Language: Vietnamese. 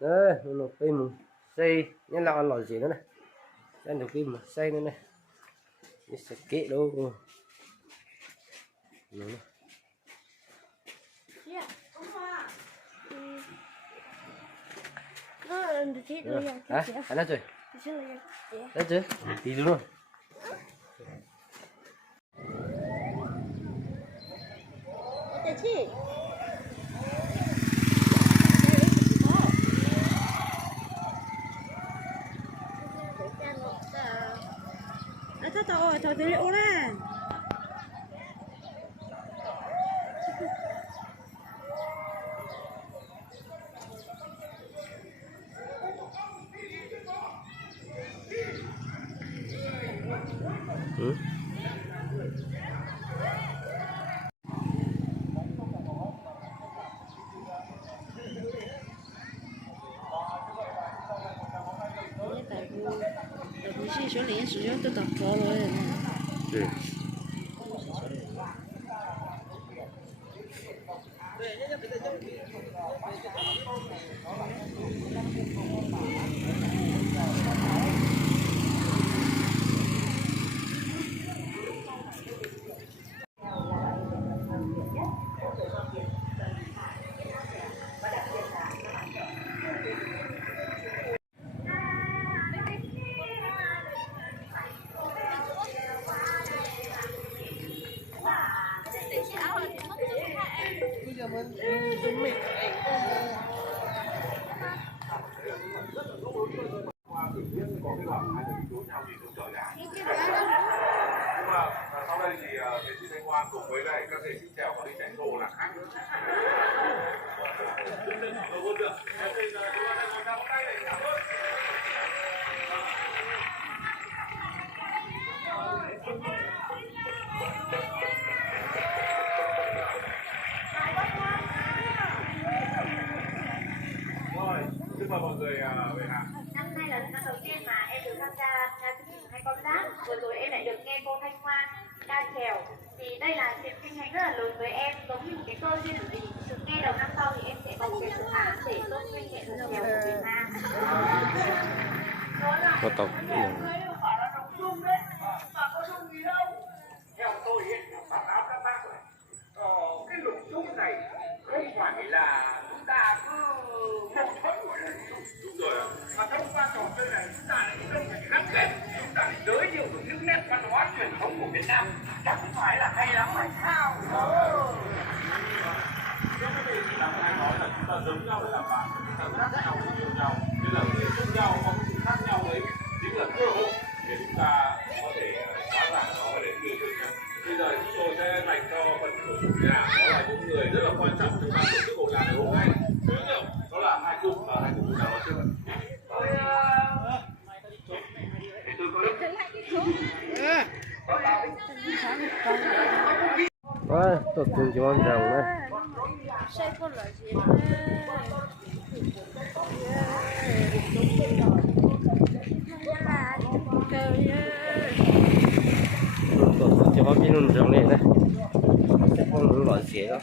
Đấy, nó pin xây nhân là lò gì nữa này, đang được pin mà xây nữa này, cái sẽ kệ đâu. Hả? Anh nói chơi? Nói chơi? Tí luôn. Thôi thì liệu nè. Ừ.不是说临时就都到高了的。对。Sau đây thì nghệ sĩ Thanh Ngoan cùng với lại các nghệ sĩ chèo có đi chạy thô là khác nữa. Rồi, xin mời mọi người về hàng. Năm nay là năm đầu tiên mà em được tham gia chương trình Hai Con Giáp. Vừa rồi em lại được nghe cô Thanh Ngoan ca chèo. Thì đây là chuyện kinh hành rất là lớn với em, giống như một cái cơ duyên gì. Từ nghe đầu năm sau thì em sẽ có một cái dự án để tôn vinh nghệ thuật chèo của Việt Nam. Có tộc. Theo tôi báo cáo các bác này, cái lục dung này không phải là chúng ta cứ mâu thuẫn gọi là đúng rồi, mà thông qua trò chơi này chúng ta lại không phải gắn kết, chúng ta lại giới thiệu được những nét văn hóa truyền thống của Việt Nam, chẳng phải là hay lắm hay sao? Cái này chỉ là ai nói là chúng ta giống nhau để làm bạn, chúng ta khác nhau để yêu nhau, nên là khi chung nhau có sự khác nhau ấy chính là cơ hội để chúng ta có thể phá giải nó và để yêu thương nhau. Bây giờ chúng tôi sẽ dành cho phần của chủ nhà, đó là những người rất là quan trọng trong ban tổ chức hội làng ngày hôm nay. Thứ nhất, đó là hai cụ và hai cụ nào đó chưa? Đấy, tổ chức cho con rồng đấy. Xây con là gì? Tổ chức cho con rồng này này. Con lửa xỉa đó.